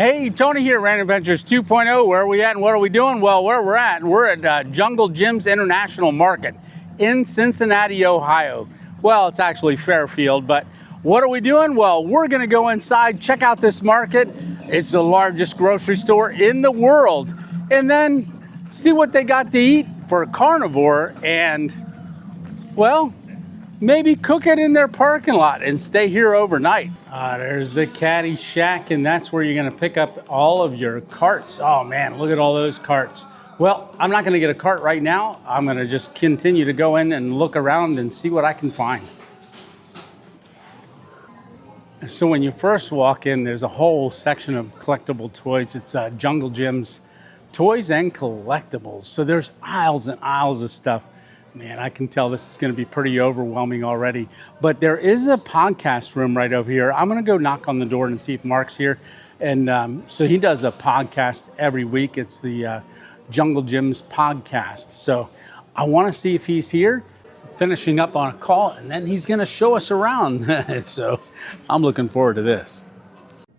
Hey, Tony here, Random Adventures 2.0. Where are we at and what are we doing? Well, where we're at Jungle Jim's International Market in Cincinnati, Ohio. Well, it's actually Fairfield, but what are we doing? Well, we're going to go inside, check out this market. It's the largest grocery store in the world. And then see what they got to eat for a carnivore and, well, maybe cook it in their parking lot and stay here overnight. There's the Caddy Shack, and that's where you're gonna pick up all of your carts. Oh man, look at all those carts. Well, I'm not gonna get a cart right now. I'm gonna just continue to go in and look around and see what I can find. So when you first walk in, there's a whole section of collectible toys. It's Jungle Jim's Toys and Collectibles. So there's aisles and aisles of stuff. Man, I can tell this is going to be pretty overwhelming already. But there is a podcast room right over here. I'm going to go knock on the door and see if Mark's here. And so he does a podcast every week. It's the Jungle Jim's podcast. So I want to see if he's here, finishing up on a call, and then he's going to show us around. So I'm looking forward to this.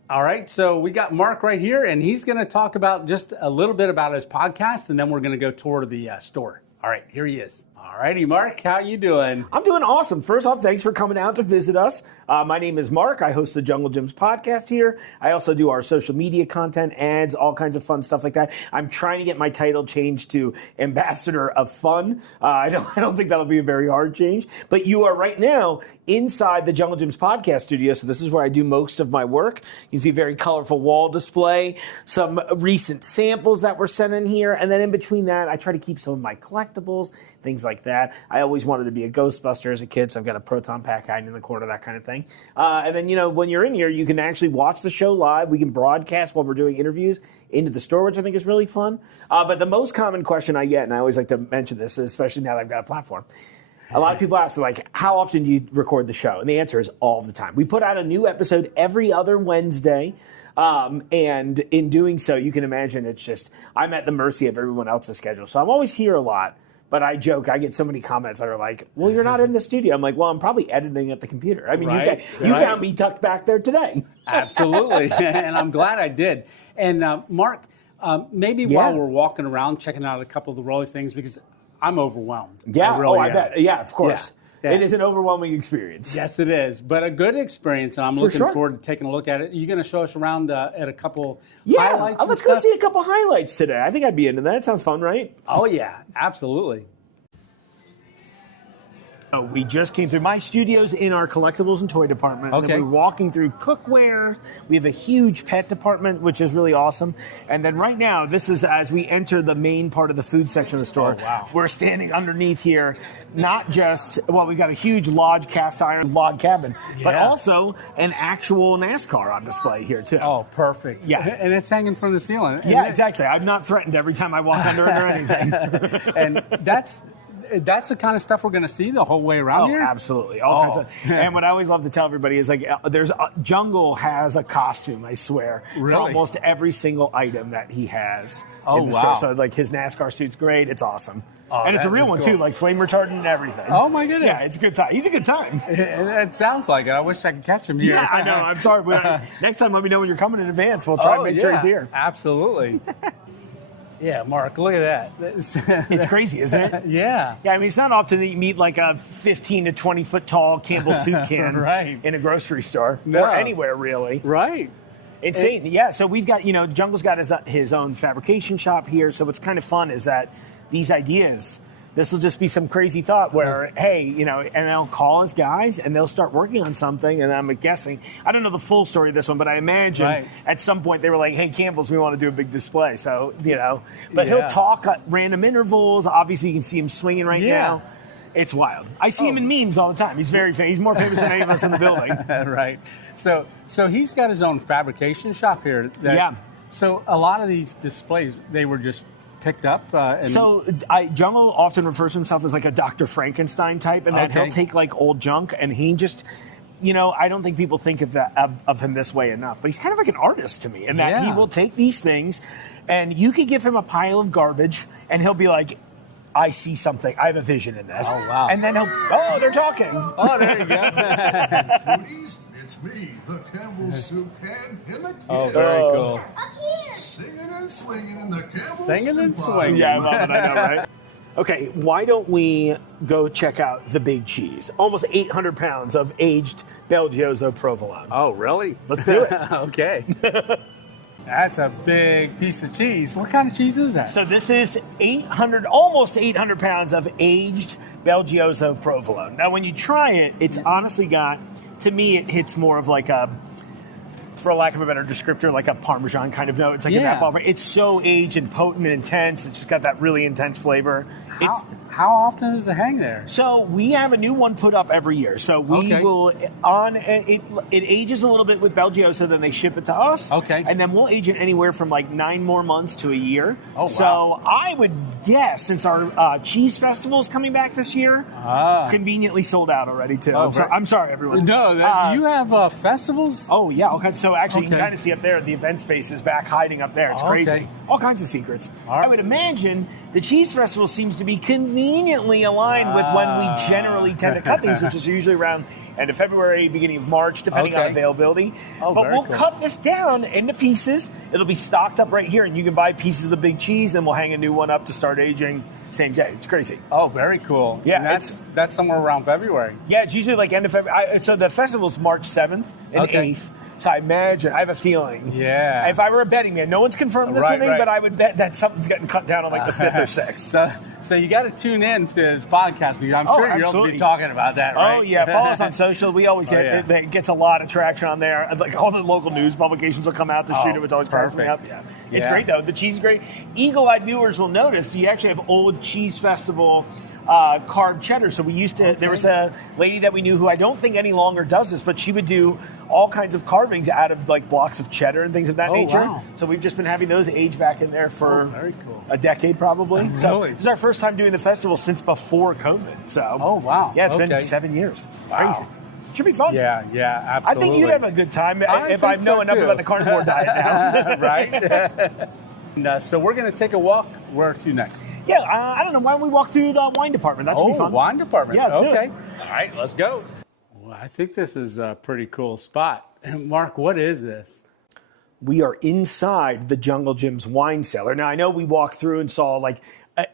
All right, so we got Mark right here, and he's going to talk about just a little bit about his podcast, and then we're going to go tour the store. All right, here he is. All righty, Mark, how you doing? I'm doing awesome. First off, thanks for coming out to visit us. My name is Mark. I host the Jungle Jim's podcast here. I also do our social media content, ads, all kinds of fun stuff like that. I'm trying to get my title changed to Ambassador of Fun. I don't think that'll be a very hard change. But you are right now inside the Jungle Jim's podcast studio, so this is where I do most of my work. You see a very colorful wall display, some recent samples that were sent in here, and then in between that, I try to keep some of my collectibles, things like that. I always wanted to be a Ghostbuster as a kid, so I've got a proton pack hiding in the corner, that kind of thing. And then, when you're in here, you can actually watch the show live. We can broadcast while we're doing interviews into the store, which I think is really fun. But the most common question I get, and I always like to mention this, especially now that I've got a platform, a lot of people ask, like, how often do you record the show? And the answer is all the time. We put out a new episode every other Wednesday. And in doing so, you can imagine it's just, I'm at the mercy of everyone else's schedule. So I'm always here a lot. But I joke, I get so many comments that are like, well, you're not in the studio. I'm like, well, I'm probably editing at the computer. I mean, you found me tucked back there today. Absolutely, and I'm glad I did. And Mark, maybe while we're walking around, checking out a couple of the roller things, because I'm overwhelmed. Yeah, I bet. Yeah, of course. Yeah. It is an overwhelming experience. Yes, it is, but a good experience, and I'm looking forward to taking a look at it. You're going to show us around at a couple highlights? Yeah, let's go see a couple highlights today. I think I'd be into that. It sounds fun, right? Oh, yeah, absolutely. We just came through my studios in our collectibles and toy department. Okay. And we're walking through cookware. We have a huge pet department, which is really awesome. And then right now, this is as we enter the main part of the food section of the store. Oh, wow. We're standing underneath here, not just, we've got a huge lodge cast iron log cabin, but also an actual NASCAR on display here too. Oh, perfect. Yeah. And it's hanging from the ceiling. Yeah, exactly. I'm not threatened every time I walk under it or anything. And that's the kind of stuff we're going to see the whole way around here? Absolutely. All kinds of, and what I always love to tell everybody is, like, Jungle has a costume, I swear, for almost every single item that he has in the store. So, like, his NASCAR suit's great. It's awesome. Oh, and it's a real one, too, like flame retardant and everything. Oh, my goodness. Yeah, it's a good time. He's a good time. It sounds like it. I wish I could catch him here. Yeah, I know. I'm sorry. But next time, let me know when you're coming in advance. We'll try to make sure he's here. Absolutely. Yeah, Mark, look at that. It's crazy, isn't it? Yeah. Yeah, I mean, it's not often that you meet like a 15 to 20 foot tall Campbell soup can in a grocery store or anywhere, really. Right. Insane. Yeah, so we've got, Jungle's got his own fabrication shop here. So what's kind of fun is that these ideas, this will just be some crazy thought where, hey, and they'll call us guys and they'll start working on something. And I'm guessing, I don't know the full story of this one, but I imagine at some point they were like, hey, Campbell's, we want to do a big display. So, but he'll talk at random intervals. Obviously, you can see him swinging right now. It's wild. I see him in memes all the time. He's very famous. He's more famous than any of us in the building. Right. So he's got his own fabrication shop here. So a lot of these displays, they were just picked up. Jungle often refers to himself as like a Dr. Frankenstein type, and that he'll take like old junk and he just, I don't think people think of him this way enough, but he's kind of like an artist to me, in that he will take these things and you could give him a pile of garbage and he'll be like, I see something. I have a vision in this. Oh, wow. And then they're talking. Oh, there you go. It's me, the Campbell's soup can, in the kitchen. Oh, very cool. Up here. Singing and swinging in the Campbell's Singing and soup swinging. Yeah, I love it. I know, right? Okay, why don't we go check out the big cheese? Almost 800 pounds of aged Belgioso provolone. Oh, really? Let's do it. Okay. That's a big piece of cheese. What kind of cheese is that? So this is almost 800 pounds of aged Belgioso provolone. Now, when you try it, it's honestly got, to me, it hits more of like a, for lack of a better descriptor, like a Parmesan kind of note. It's like in that ballpark. It's so aged and potent and intense. It's just got that really intense flavor. How often does it hang there? So we have a new one put up every year. So we will it ages a little bit with Belgioso, then they ship it to us. Okay. And then we'll age it anywhere from like 9 more months to a year. Oh, wow. So I would guess, since our cheese festival is coming back this year, conveniently sold out already too. Oh, I'm sorry, everyone. No, you have festivals? Oh yeah, okay. So actually, you can kind of see up there, the event space is back hiding up there. It's crazy. Okay. All kinds of secrets. All right. I would imagine the cheese festival seems to be conveniently aligned with when we generally tend to cut these, which is usually around end of February, beginning of March, depending on availability. Oh, but we'll cool. cut this down into pieces. It'll be stocked up right here, and you can buy pieces of the big cheese, and we'll hang a new one up to start aging same day. It's crazy. Oh, very cool. Yeah, And that's somewhere around February. Yeah, it's usually like end of February. So the festival's March 7th and 8th. So I have a feeling. Yeah. If I were a betting man, no one's confirmed this with me, but I would bet that something's getting cut down on like the 5th or 6th. So you got to tune in to this podcast because I'm sure you'll absolutely. be talking about that, right? Oh, yeah. Follow us on social. We always it gets a lot of traction on there. Like all the local news publications will come out to shoot it. It's always cracks me up. Yeah. It's great, though. The cheese is great. Eagle-eyed viewers will notice you actually have old Cheese Festival carved cheddar. So we used to, there was a lady that we knew who I don't think any longer does this, but she would do all kinds of carvings out of like blocks of cheddar and things of that nature. Wow. So we've just been having those age back in there for very cool. a decade probably. Really? So this is our first time doing the festival since before COVID. So wow. Yeah, it's been 7 years. Wow. Crazy. Should be fun. Yeah, absolutely. I think you'd have a good time if I know enough about the carnivore diet now. Right? And, so we're going to take a walk. Where to next? Yeah, I don't know. Why don't we walk through the wine department? That should be fun. Wine department. Yeah, let's do okay. it. All right, let's go. Well, I think this is a pretty cool spot. Mark, what is this? We are inside the Jungle Jim's wine cellar. Now, I know we walked through and saw like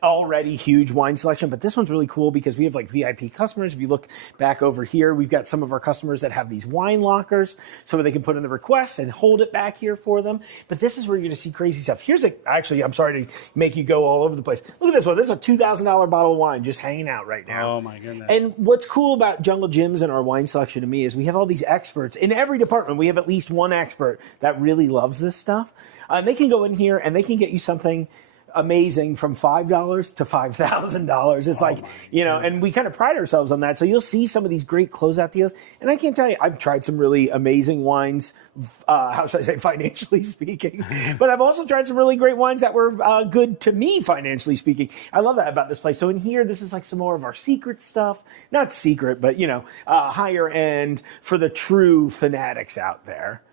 already huge wine selection, but this one's really cool because we have like VIP customers. If you look back over here, we've got some of our customers that have these wine lockers so they can put in the requests and hold it back here for them. But this is where you're going to see crazy stuff. Actually, I'm sorry to make you go all over the place. Look at this one. There's a $2,000 bottle of wine just hanging out right now. Oh my goodness. And what's cool about Jungle Jim's and our wine selection to me is we have all these experts. In every department, we have at least one expert that really loves this stuff. They can go in here and they can get you something amazing from $5 to $5,000. It's and we kind of pride ourselves on that. So you'll see some of these great closeout deals. And I can't tell you, I've tried some really amazing wines, how should I say, financially speaking. But I've also tried some really great wines that were good to me, financially speaking. I love that about this place. So in here, this is like some more of our secret stuff. Not secret, but, higher end for the true fanatics out there.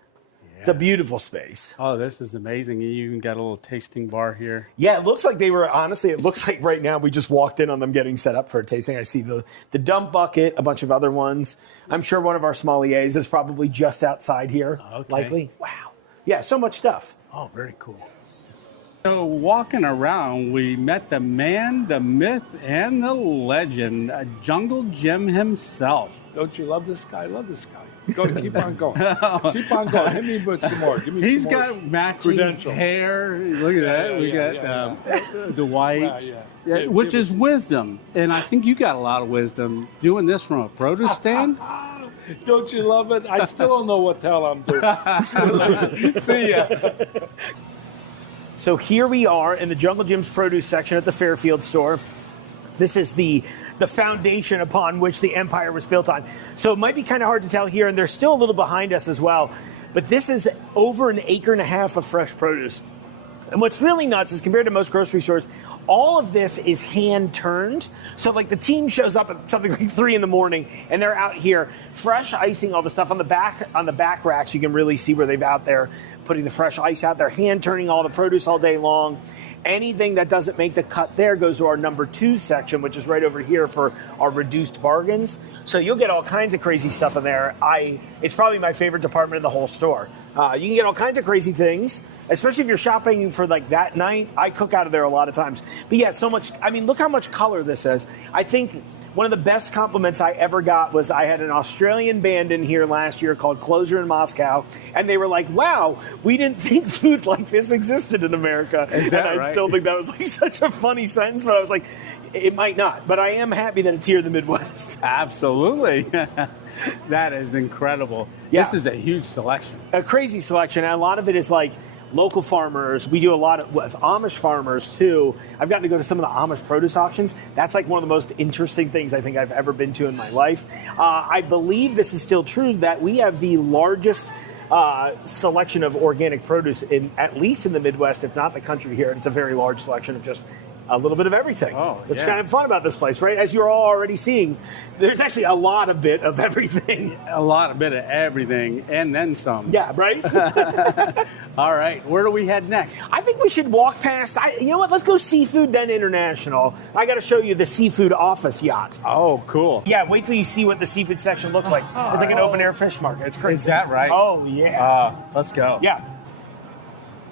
It's a beautiful space. Oh, this is amazing. You even got a little tasting bar here. Yeah, it looks like it looks like right now we just walked in on them getting set up for a tasting. I see the dump bucket, a bunch of other ones. I'm sure one of our sommeliers is probably just outside here, likely. Wow. Yeah, so much stuff. Oh, very cool. So walking around, we met the man, the myth, and the legend, Jungle Jim himself. Don't you love this guy? I love this guy. Go, keep on going. Keep on going. Hit me with some more. Give me He's some more got matching hair. Look at that. We got the white, which is wisdom. And I think you got a lot of wisdom doing this from a produce stand. Don't you love it? I still don't know what the hell I'm doing. See ya. So here we are in the Jungle Jim's produce section at the Fairfield store. This is the foundation upon which the empire was built on. So it might be kind of hard to tell here, and they're still a little behind us as well. But this is over 1.5 acres of fresh produce. And what's really nuts is compared to most grocery stores, all of this is hand turned. So like the team shows up at something like 3 a.m. and they're out here fresh icing all the stuff on the back racks. You can really see where they've out there putting the fresh ice out. They're hand turning all the produce all day long. Anything that doesn't make the cut there goes to our number 2 section, which is right over here for our reduced bargains. So you'll get all kinds of crazy stuff in there. It's probably my favorite department in the whole store. You can get all kinds of crazy things, especially if you're shopping for like that night. I cook out of there a lot of times. But yeah, so much. I mean, look how much color this is. I think one of the best compliments I ever got was I had an Australian band in here last year called Closure in Moscow, and they were like, wow, we didn't think food like this existed in America. Is that and I right? still think that was like such a funny sentence, but I was like, it might not. But I am happy that it's here in the Midwest. Absolutely. That is incredible. Yeah. This is a huge selection. A crazy selection, and a lot of it is like local farmers. We do a lot with Amish farmers too. I've gotten to go to some of the Amish produce auctions. That's like one of the most interesting things I think I've ever been to in my life. I believe this is still true that we have the largest selection of organic produce at least in the Midwest, if not the country here. And it's a very large selection of just a little bit of everything. Oh, What's yeah. kind of fun about this place, right? As you're all already seeing, there's actually a lot of bit of everything. A lot of bit of everything and then some. Yeah, right? All right. Where do we head next? I think we should walk past. You know what? Let's go seafood, then international. I got to show you the seafood office yacht. Oh, cool. Yeah, wait till you see what the seafood section looks like. It's like an open air fish market. It's crazy. Is that right? Oh, yeah. Let's go. Yeah.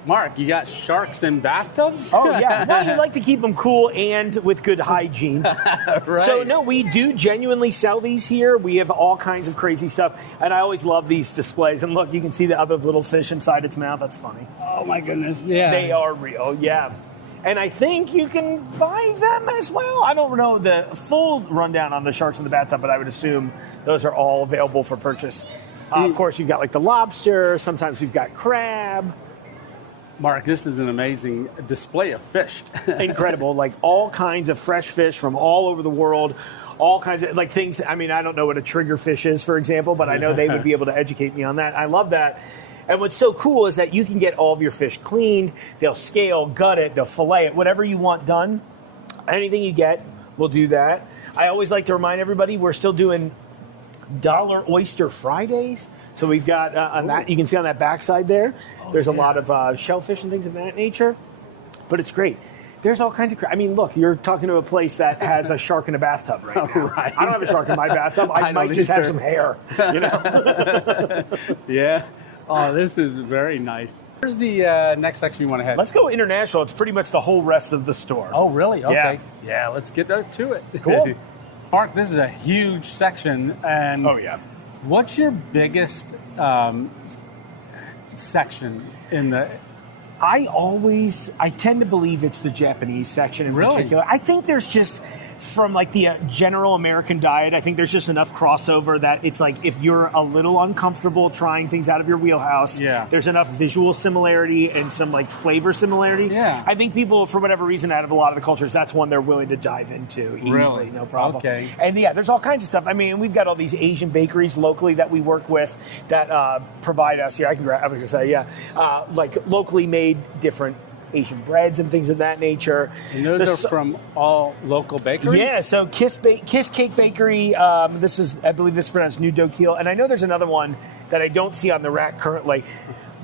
Mark, you got sharks in bathtubs? Oh, yeah. Well, you like to keep them cool and with good hygiene. Right. So, no, we do genuinely sell these here. We have all kinds of crazy stuff. And I always love these displays. And look, you can see the other little fish inside its mouth. That's funny. Oh, my goodness. Yeah. They are real, yeah. And I think you can buy them as well. I don't know the full rundown on the sharks in the bathtub, but I would assume those are all available for purchase. Of course, you've got like the lobster. Sometimes we've got crab. Mark, this is an amazing display of fish. Incredible. Like all kinds of fresh fish from all over the world. All kinds of like things. I mean, I don't know what a triggerfish is, for example, but I know they would be able to educate me on that. I love that. And what's so cool is that you can get all of your fish cleaned. They'll scale, gut it, they'll fillet it, whatever you want done. Anything you get, we'll do that. I always like to remind everybody we're still doing Dollar Oyster Fridays. So we've got on that, you can see on that backside there, there's a lot of shellfish and things of that nature. But it's great. There's all kinds of I mean, look, you're talking to a place that has a shark in a bathtub right now. Right. I don't have a shark in my bathtub. I might just have some hair, you know? Yeah. Oh, this is very nice. Where's the next section you want to head? Let's go international. It's pretty much the whole rest of the store. Oh, really? Okay. Yeah. Let's get to it. Cool. Mark, this is a huge section. And Oh, yeah. what's your biggest section in the... I tend to believe it's the Japanese section in Really? particular. I think there's just, from like the general American diet, I think there's just enough crossover that it's like if you're a little uncomfortable trying things out of your wheelhouse, Yeah. there's enough visual similarity and some like flavor similarity. Yeah. I think people, for whatever reason, out of a lot of the cultures, that's one they're willing to dive into easily, Really? no problem. Okay. And yeah, there's all kinds of stuff. I mean, we've got all these Asian bakeries locally that we work with that provide us here. I was going to say, yeah, like locally made different Asian breads and things of that nature. And those are from all local bakeries? Yeah, so Kiss Cake Bakery. This is, I believe this is pronounced New Dokil. And I know there's another one that I don't see on the rack currently,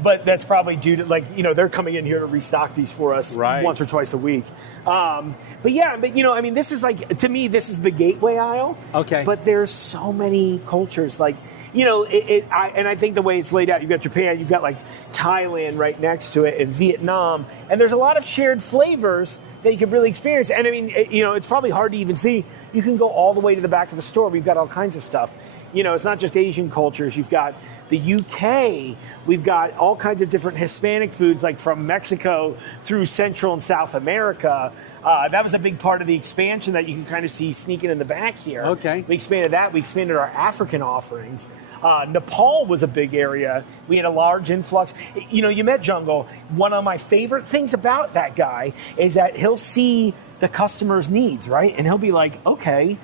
but that's probably due to, like, you know, they're coming in here to restock these for us once or twice a week. But you know, I mean, this is like, to me, this is the gateway aisle. Okay. But there's so many cultures, like, you know, and I think the way it's laid out, you've got Japan, you've got like Thailand right next to it, and Vietnam, and there's a lot of shared flavors that you can really experience. And I mean, you know, it's probably hard to even see. You can go all the way to the back of the store. We've got all kinds of stuff. You know, it's not just Asian cultures. You've got the UK. We've got all kinds of different Hispanic foods, like from Mexico through Central and South America. That was a big part of the expansion that you can kind of see sneaking in the back here. Okay. We expanded that. We expanded our African offerings. Nepal was a big area. We had a large influx. You know, you met Jungle. One of my favorite things about that guy is that he'll see the customer's needs, right? And he'll be like, okay,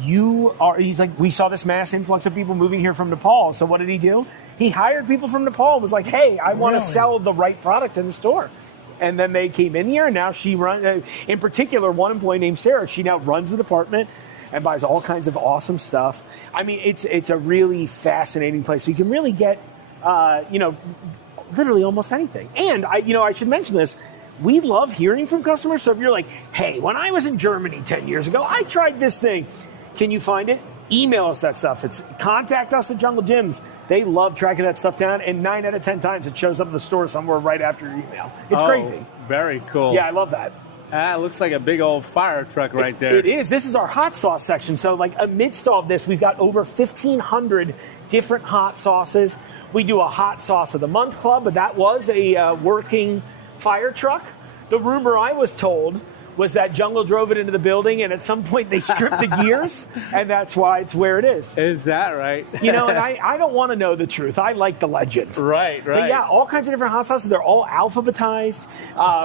he's like, we saw this mass influx of people moving here from Nepal. So what did he do? He hired people from Nepal and was like, hey, I want to sell the right product in the store. And then they came in here, and now she runs, in particular, one employee named Sarah, she now runs the department and buys all kinds of awesome stuff. I mean, it's a really fascinating place. So you can really get, you know, literally almost anything. And, I should mention this. We love hearing from customers. So if you're like, hey, when I was in Germany 10 years ago, I tried this thing. Can you find it? email us that stuff. It's contact us at Jungle Gyms. They love tracking that stuff down, and 9 out of 10 times it shows up in the store somewhere right after your email. It's crazy. Very cool. Yeah, I love that. It looks like a big old fire truck right there. It is. This is our hot sauce section. So, like, amidst all of this, we've got over 1,500 different hot sauces. We do a hot sauce of the month club, but that was a working fire truck. The rumor I was told was that Jungle drove it into the building, and at some point they stripped the gears, and that's why it's where it is. Is that right? You know, and I don't want to know the truth. I like the legend. Right. But yeah, all kinds of different hot sauces. They're all alphabetized.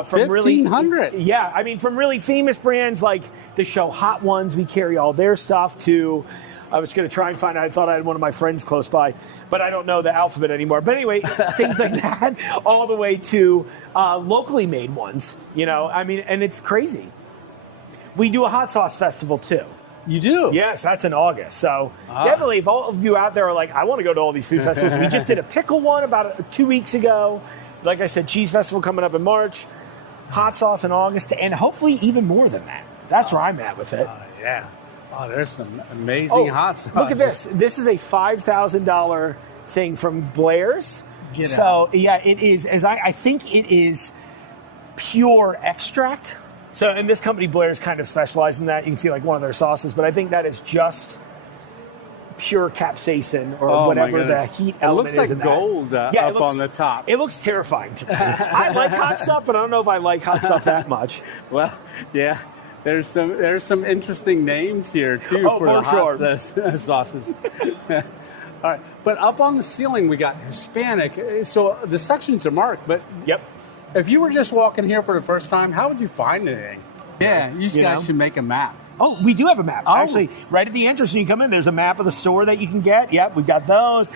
From 1,500. Yeah, I mean, from really famous brands like the show Hot Ones, we carry all their stuff, to, I was going to try and find out, I thought I had one of my friends close by, but I don't know the alphabet anymore. But anyway, things like that, all the way to locally made ones, you know, I mean, and it's crazy. We do a hot sauce festival too. You do? Yes, that's in August. So definitely, if all of you out there are like, I want to go to all these food festivals, we just did a pickle one about 2 weeks ago. Like I said, cheese festival coming up in March, hot sauce in August, and hopefully even more than that. That's where I'm at with it. Yeah. Oh, there's some amazing hot sauce. Look at this. This is a $5,000 thing from Blair's. Yeah, it is. I think it is pure extract. So, and this company, Blair's, kind of specialized in that. You can see like one of their sauces, but I think that is just pure capsaicin or whatever the heat element is. It looks in like gold that. up on the top. It looks terrifying to me. I like hot stuff, but I don't know if I like hot stuff that much. Well, yeah. There's some interesting names here too for the hot sauces. All right, but up on the ceiling we got Hispanic. So the sections are marked, but yep. If you were just walking here for the first time, how would you find anything? Yeah, you guys should make a map. Oh, we do have a map. Actually, right at the entrance when you come in, there's a map of the store that you can get. Yep, we've got those.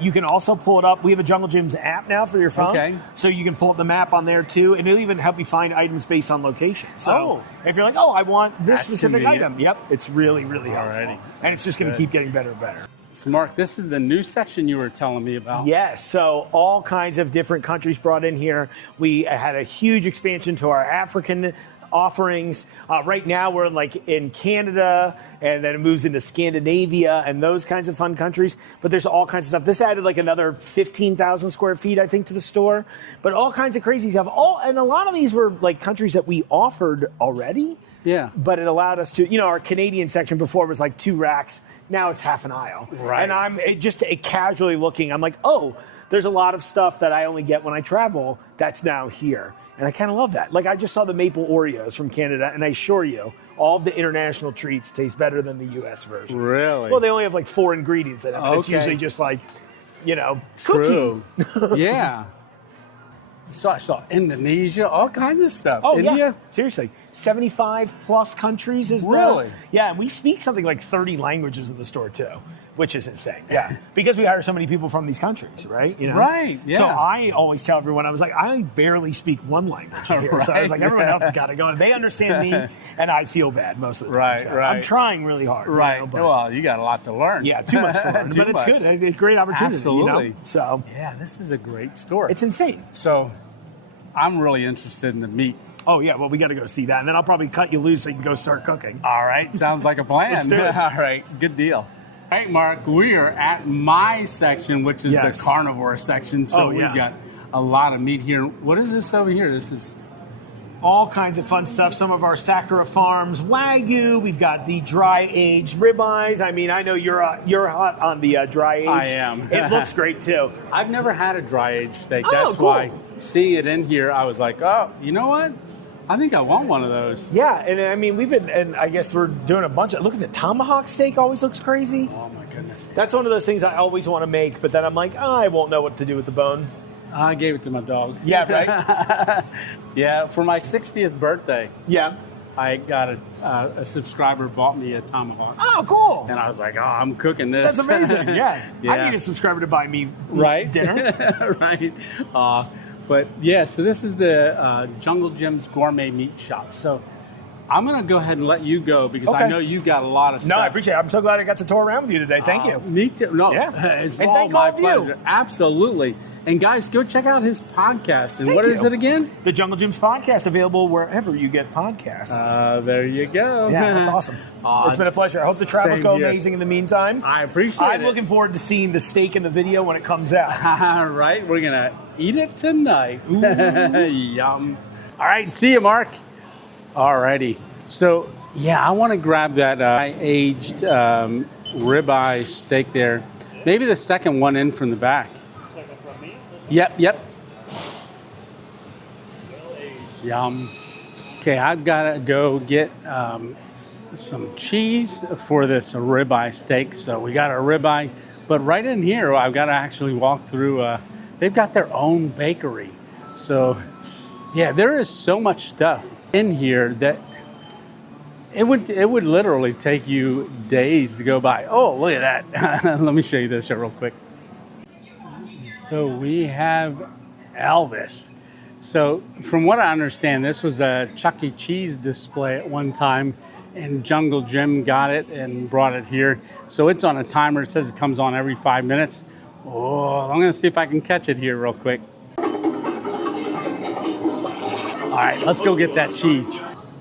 You can also pull it up. We have a Jungle Gyms app now for your phone. Okay. So you can pull up the map on there, too, and it'll even help you find items based on location. So if you're like, I want this specific item, it's really, really helpful. And it's just going to keep getting better and better. So, Mark, this is the new section you were telling me about. Yes, so all kinds of different countries brought in here. We had a huge expansion to our African offerings. Right now we're in Canada, and then it moves into Scandinavia and those kinds of fun countries. But there's all kinds of stuff. This added another 15,000 square feet, I think, to the store. But all kinds of crazy stuff. And a lot of these were countries that we offered already. Yeah. But it allowed us to, our Canadian section before was 2 racks. Now it's half an aisle. Right. And I'm just casually looking. I'm like, there's a lot of stuff that I only get when I travel that's now here. And I kind of love that. I just saw the maple Oreos from Canada, and I assure you, all of the international treats taste better than the U.S. versions. Really? Well, they only have 4 ingredients in it. It's usually just True. cookie. Yeah. So I saw Indonesia, all kinds of stuff. Oh, India? yeah. Seriously. 75 plus countries is really? Yeah, and we speak something like 30 languages in the store, too. Which is insane. Yeah. Because we hire so many people from these countries, right? Right, yeah. So I always tell everyone, I barely speak one language here. Right. So I was everyone else has got to go. And they understand me, and I feel bad most of the time. So I'm trying really hard. Right. Well, you got a lot to learn. Yeah, too much to learn. But it's good. It's a great opportunity. Absolutely. So yeah, this is a great store. It's insane. So I'm really interested in the meat. Oh, yeah, well, we got to go see that. And then I'll probably cut you loose so you can go start cooking. All right. Sounds like a plan. Let's do it. All right. Good deal. All right, Mark, we are at my section, which is the carnivore section. So we've got a lot of meat here. What is this over here? This is all kinds of fun stuff. Some of our Sakura Farms Wagyu. We've got the dry-aged ribeyes. I mean, I know you're hot on the dry-aged. I am. It looks great, too. I've never had a dry-aged steak. Oh, That's cool. why seeing it in here, I was like, you know what? I think I want one of those. Yeah, and I mean, and I guess we're doing a bunch of, look at the tomahawk steak always looks crazy. Oh my goodness. That's one of those things I always want to make, but then I'm like, I won't know what to do with the bone. I gave it to my dog. Yeah, right? Yeah, for my 60th birthday. Yeah. I got a subscriber bought me a tomahawk. Oh, cool. And I was like, I'm cooking this. That's amazing. Yeah. I need a subscriber to buy me dinner. Right. But yeah, so this is the Jungle Gyms Gourmet Meat Shop. So I'm going to go ahead and let you go because I know you got a lot of stuff. No, I appreciate it. I'm so glad I got to tour around with you today. Thank you. Me too. No, Yeah. it's And all thank my all of you. pleasure. Absolutely. And guys, go check out his podcast. And Thank what is you. it again? The Jungle Gyms podcast, available wherever you get podcasts. There you go. Yeah, that's awesome. It's been a pleasure. I hope the travels same go here. amazing amazing in the meantime. I appreciate I'm it. looking forward to seeing the steak in the video when it comes out. All right, we're going to eat it tonight. Yum. All right, see you, Mark. All righty. So, yeah, I want to grab that aged ribeye steak there. Maybe the second one in from the back. Yep. Yum. Okay, I've got to go get some cheese for this ribeye steak. So we got our ribeye, but right in here, I've got to actually walk through. They've got their own bakery. So, yeah, there is so much stuff in here that it would literally take you days to go by. Oh, look at that. Let me show you this here real quick. So we have Elvis. So from what I understand, this was a Chuck E. Cheese display at one time, and Jungle Jim got it and brought it here. So it's on a timer. It says it comes on every 5 minutes. Oh, I'm going to see if I can catch it here real quick. All right, let's go get that cheese.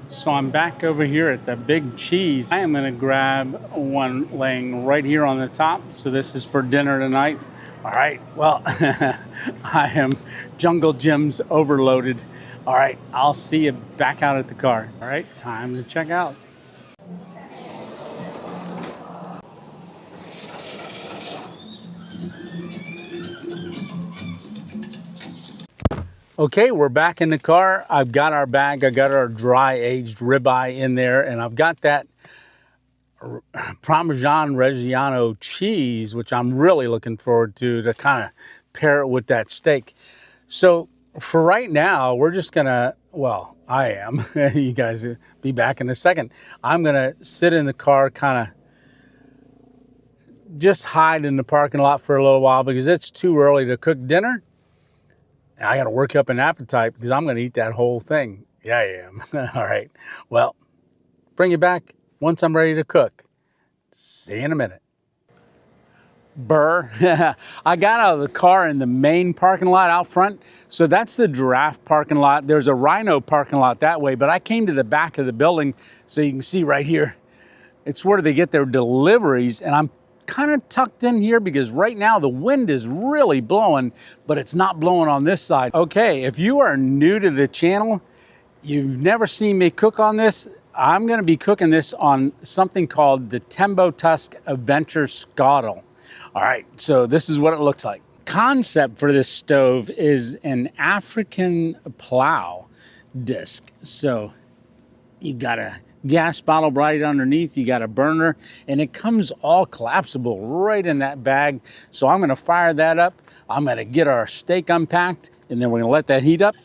So I'm back over here at the Big Cheese. I am going to grab one laying right here on the top. So this is for dinner tonight. All right, well, I am Jungle Jim's overloaded. All right, I'll see you back out at the car. All right, time to check out. Okay, we're back in the car. I've got our bag. I got our dry aged ribeye in there, and I've got that Parmesan Reggiano cheese, which I'm really looking forward to kind of pair it with that steak. So for right now, we're just gonna, well, I am, you guys will be back in a second. I'm gonna sit in the car, kind of just hide in the parking lot for a little while because it's too early to cook dinner. I got to work up an appetite because I'm going to eat that whole thing. Yeah, I am. All right. Well, bring you back once I'm ready to cook. See you in a minute. Burr. I got out of the car in the main parking lot out front. So that's the giraffe parking lot. There's a rhino parking lot that way, but I came to the back of the building so you can see right here. It's where they get their deliveries, and I'm kind of tucked in here because right now the wind is really blowing, but it's not blowing on this side. Okay, if you are new to the channel, you've never seen me cook on this, I'm going to be cooking this on something called the Tembo Tusk Adventure Scuttle. All right, so this is what it looks like. Concept for this stove is an African plow disc. So you've got a gas bottle right underneath, you got a burner, and it comes all collapsible right in that bag. So I'm gonna fire that up. I'm gonna get our steak unpacked, and then we're gonna let that heat up.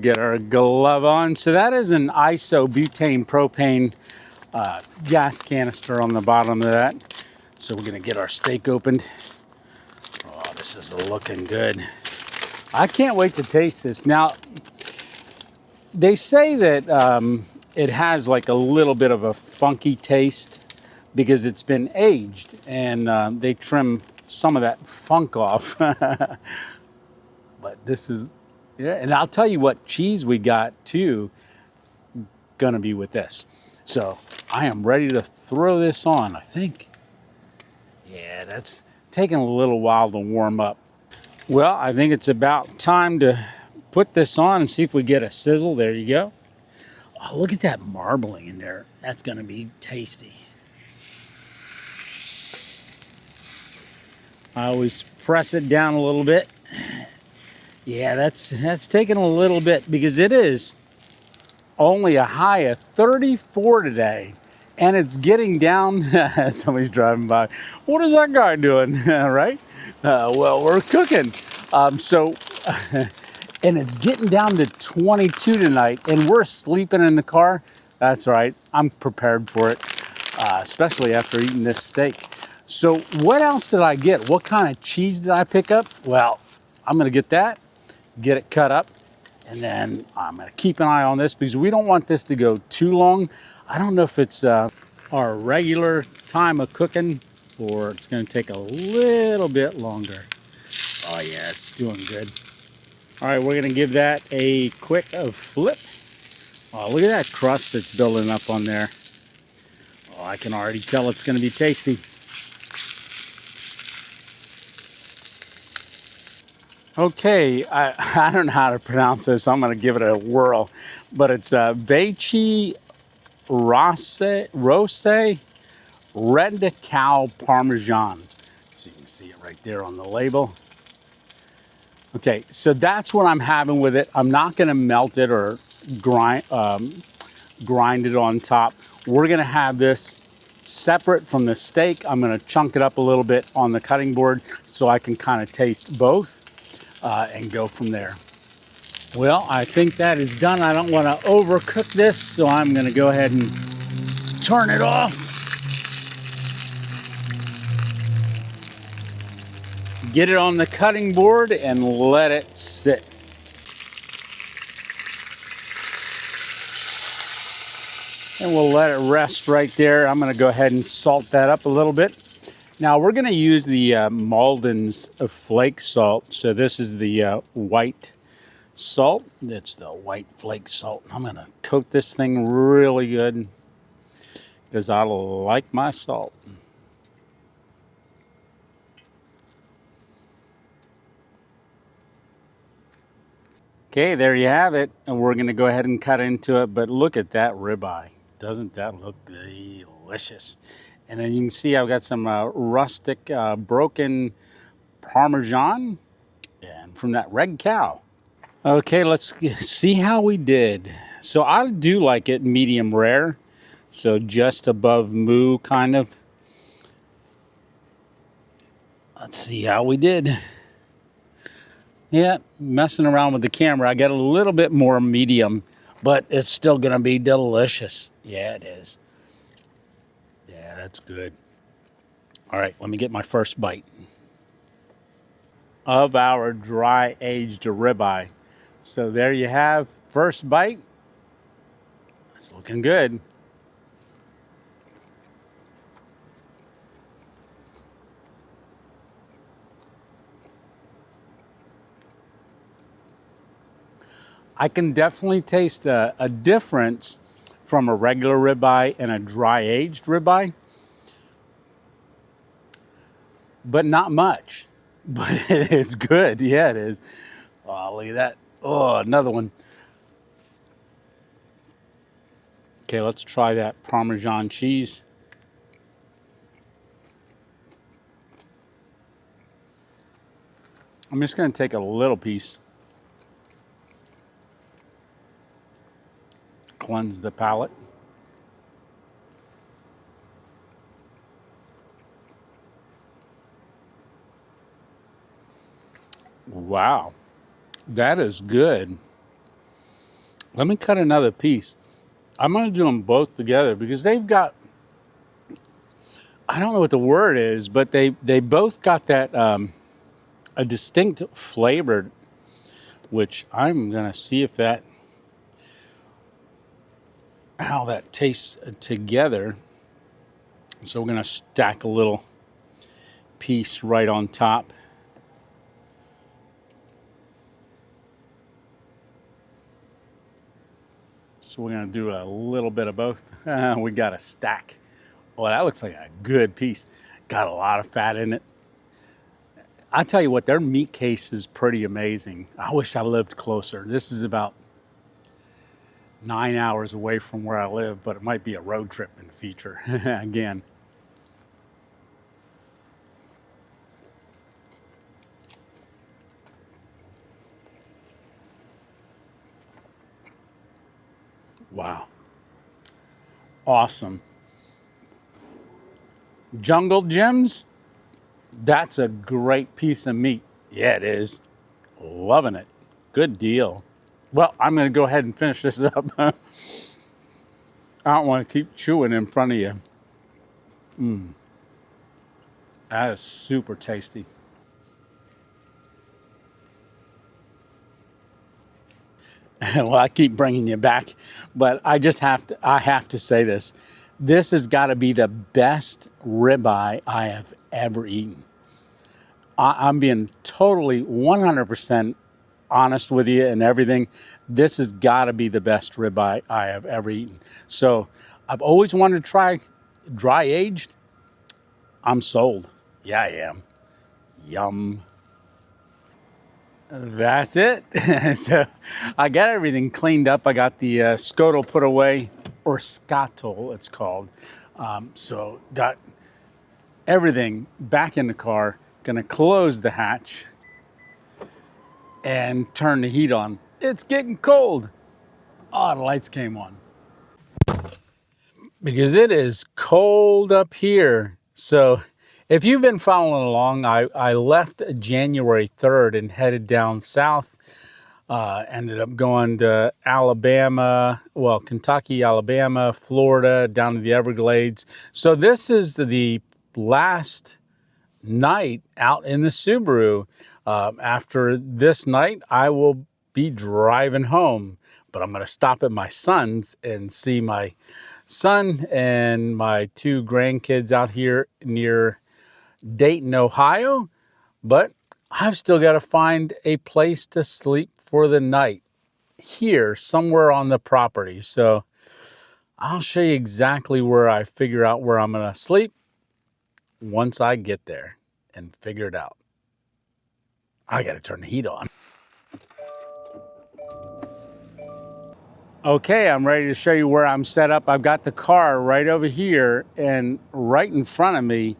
Get our glove on. So that is an isobutane propane gas canister on the bottom of that. So we're gonna get our steak opened. Oh, this is looking good. I can't wait to taste this. Now, they say that it has like a little bit of a funky taste because it's been aged, and they trim some of that funk off. But this is, yeah, and I'll tell you what cheese we got too, gonna be with this. So I am ready to throw this on, I think. Yeah, that's taking a little while to warm up. Well, I think it's about time to put this on and see if we get a sizzle. There you go. Oh, look at that marbling in there. That's going to be tasty. I always press it down a little bit. Yeah, that's taking a little bit because it is only a high of 34 today, and it's getting down. Somebody's driving by. What is that guy doing? Right? Well, we're cooking. And it's getting down to 22 tonight, and we're sleeping in the car. That's right, I'm prepared for it, especially after eating this steak. So what else did I get? What kind of cheese did I pick up? Well, I'm gonna get that, get it cut up, And then I'm gonna keep an eye on this because we don't want this to go too long. I don't know if it's our regular time of cooking or it's gonna take a little bit longer. Oh yeah, it's doing good. All right, we're gonna give that a quick flip. Oh, look at that crust that's building up on there. Oh, I can already tell it's gonna be tasty. Okay, I don't know how to pronounce this. I'm gonna give it a whirl, but it's Veci Rose Red Cow Parmesan. So you can see it right there on the label. Okay, so that's what I'm having with it. I'm not gonna melt it or grind it on top. We're gonna have this separate from the steak. I'm gonna chunk it up a little bit on the cutting board so I can kind of taste both and go from there. Well, I think that is done. I don't want to overcook this, so I'm gonna go ahead and turn it off. Get it on the cutting board and let it sit. And we'll let it rest right there. I'm gonna go ahead and salt that up a little bit. Now we're gonna use the Malden's flake salt. So this is the white salt. That's the white flake salt. I'm gonna coat this thing really good because I like my salt. Okay, there you have it. And we're gonna go ahead and cut into it, but look at that ribeye. Doesn't that look delicious? And then you can see I've got some rustic broken Parmesan and from that red cow. Okay, let's see how we did. So I do like it medium rare. So just above moo kind of. Let's see how we did. Yeah, messing around with the camera, I got a little bit more medium, but it's still gonna be delicious. Yeah, it is. Yeah, that's good. All right, let me get my first bite of our dry aged ribeye. So there you have, first bite. It's looking good. I can definitely taste a difference from a regular ribeye and a dry aged ribeye, but not much. But it is good. Yeah, it is. Oh, look at that. Oh, another one. Okay, let's try that Parmesan cheese. I'm just going to take a little piece. Cleanse the palate. Wow, that is good. Let me cut another piece. I'm going to do them both together because they've got, I don't know what the word is, but they both got that a distinct flavor, which I'm going to see if that, how that tastes together. So we're going to stack a little piece right on top. So we're going to do a little bit of both. We got a stack. Oh, that looks like a good piece. Got a lot of fat in it. I tell you what, their meat case is pretty amazing. I wish I lived closer. This is about 9 hours away from where I live, but it might be a road trip in the future again. Wow. Awesome. Jungle Jim's, that's a great piece of meat. Yeah, it is. Loving it. Good deal. Well, I'm going to go ahead and finish this up. I don't want to keep chewing in front of you. That is super tasty. Well, I keep bringing you back, but I have to say this. This has got to be the best ribeye I have ever eaten. I'm being totally 100% honest with you and everything. This has got to be the best ribeye I have ever eaten. So I've always wanted to try dry aged. I'm sold. Yeah, I am. Yum. That's it. So I got everything cleaned up. I got the scuttle put away, or scuttle it's called. So got everything back in the car. Gonna close the hatch and turn the heat on. It's getting cold. Oh, the lights came on. Because it is cold up here. So if you've been following along, I left January 3rd and headed down south. Ended up going to Alabama, well, Kentucky, Alabama, Florida, down to the Everglades. So this is the last night out in the Subaru. After this night, I will be driving home, but I'm going to stop at my son's and see my son and my 2 grandkids out here near Dayton, Ohio. But I've still got to find a place to sleep for the night here somewhere on the property. So I'll show you exactly where I figure out where I'm going to sleep once I get there and figure it out. I got to turn the heat on. Okay, I'm ready to show you where I'm set up. I've got the car right over here, and right in front of me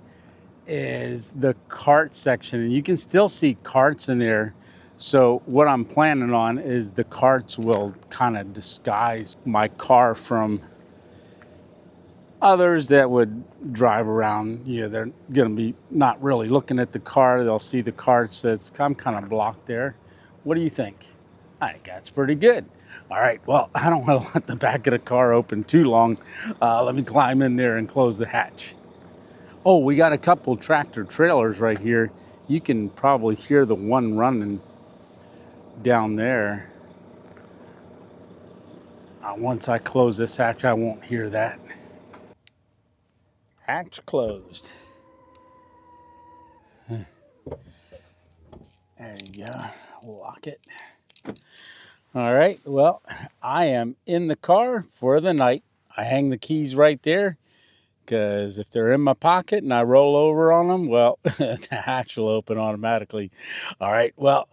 is the cart section, and you can still see carts in there. So what I'm planning on is the carts will kind of disguise my car from others that would drive around. Yeah, they're going to be not really looking at the car. They'll see the carts. I'm kind of blocked there. What do you think? I think that's pretty good. All right, well, I don't want to let the back of the car open too long. Let me climb in there and close the hatch. Oh, we got a couple tractor trailers right here. You can probably hear the one running down there. Once I close this hatch, I won't hear that. Hatch closed. There you go. Lock it. All right, well, I am in the car for the night. I hang the keys right there because if they're in my pocket and I roll over on them, well, the hatch will open automatically. All right, well,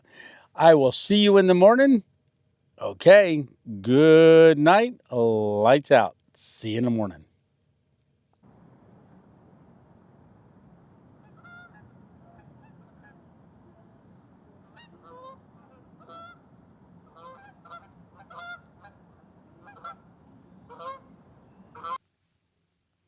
I will see you in the morning. Okay, good night. Lights out. See you in the morning.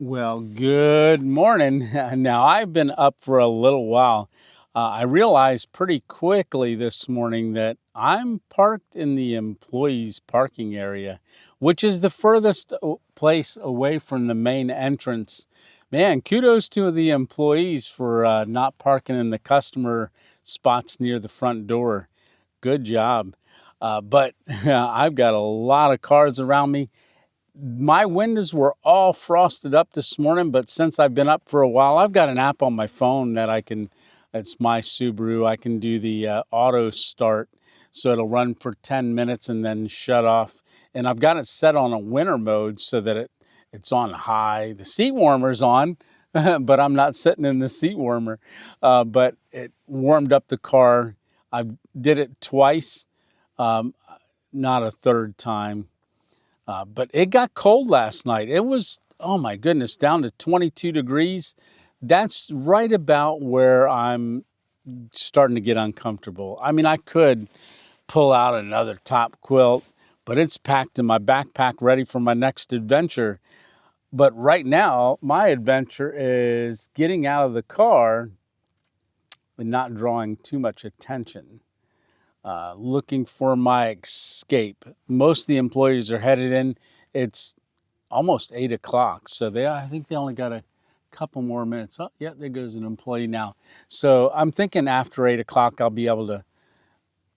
Well, good morning. Now, I've been up for a little while. I realized pretty quickly this morning that I'm parked in the employees' parking area, which is the furthest place away from the main entrance. Man, kudos to the employees for not parking in the customer spots near the front door. Good job. But I've got a lot of cars around me. My windows were all frosted up this morning, but since I've been up for a while, I've got an app on my phone that it's my Subaru. I can do the auto start, so it'll run for 10 minutes and then shut off. And I've got it set on a winter mode so that it's on high. The seat warmer's on, but I'm not sitting in the seat warmer. But it warmed up the car. I did it twice, not a third time. But it got cold last night. It was, oh my goodness, down to 22 degrees. That's right about where I'm starting to get uncomfortable. I mean, I could pull out another top quilt, but it's packed in my backpack ready for my next adventure. But right now, my adventure is getting out of the car and not drawing too much attention. Looking for my escape. Most of the employees are headed in. It's almost 8 o'clock, so I think they only got a couple more minutes. Oh, yeah, there goes an employee now. So I'm thinking after 8 o'clock, I'll be able to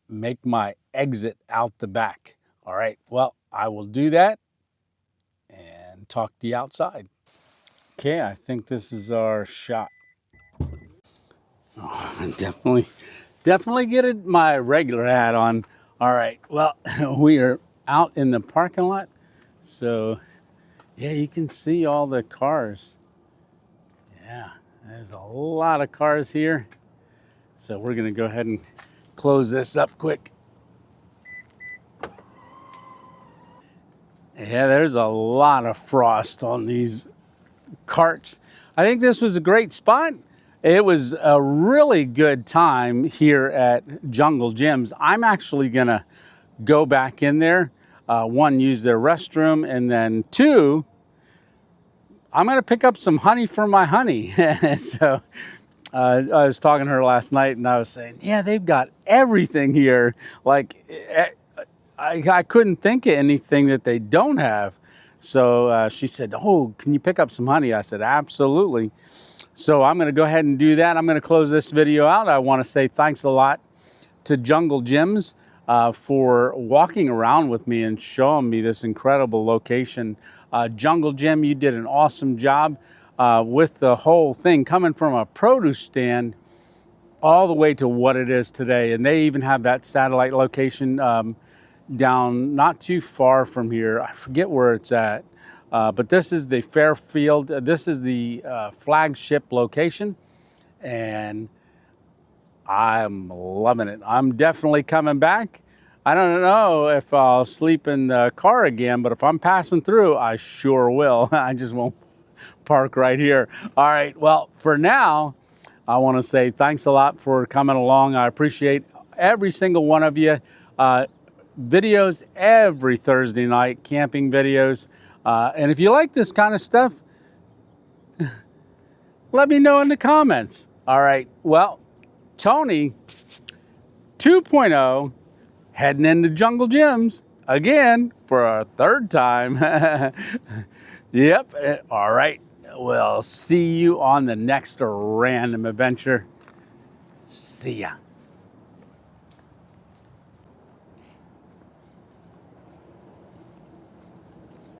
make my exit out the back. All right, well, I will do that and talk to you outside. Okay, I think this is our shot. Oh, definitely get my regular hat on. All right, well, we are out in the parking lot. So, yeah, you can see all the cars. Yeah, there's a lot of cars here. So we're gonna go ahead and close this up quick. Yeah, there's a lot of frost on these carts. I think this was a great spot. It was a really good time here at Jungle Gyms. I'm actually gonna go back in there. One, use their restroom, and then two, I'm gonna pick up some honey for my honey. So I was talking to her last night, and I was saying, yeah, they've got everything here. Like, I couldn't think of anything that they don't have. So she said, oh, can you pick up some honey? I said, absolutely. So I'm going to go ahead and do that. I'm going to close this video out. I want to say thanks a lot to Jungle Gyms for walking around with me and showing me this incredible location. Jungle Gym, you did an awesome job with the whole thing, coming from a produce stand all the way to what it is today. And they even have that satellite location down not too far from here. I forget where it's at, but this is the Fairfield. This is the flagship location, and I'm loving it. I'm definitely coming back. I don't know if I'll sleep in the car again, but if I'm passing through, I sure will. I just won't park right here. All right, well, for now, I want to say thanks a lot for coming along. I appreciate every single one of you. Videos every Thursday night, camping videos. And if you like this kind of stuff, let me know in the comments. All right, well, Tony 2.0 heading into Jungle Gyms again for a third time. Yep, all right. We'll see you on the next random adventure. See ya.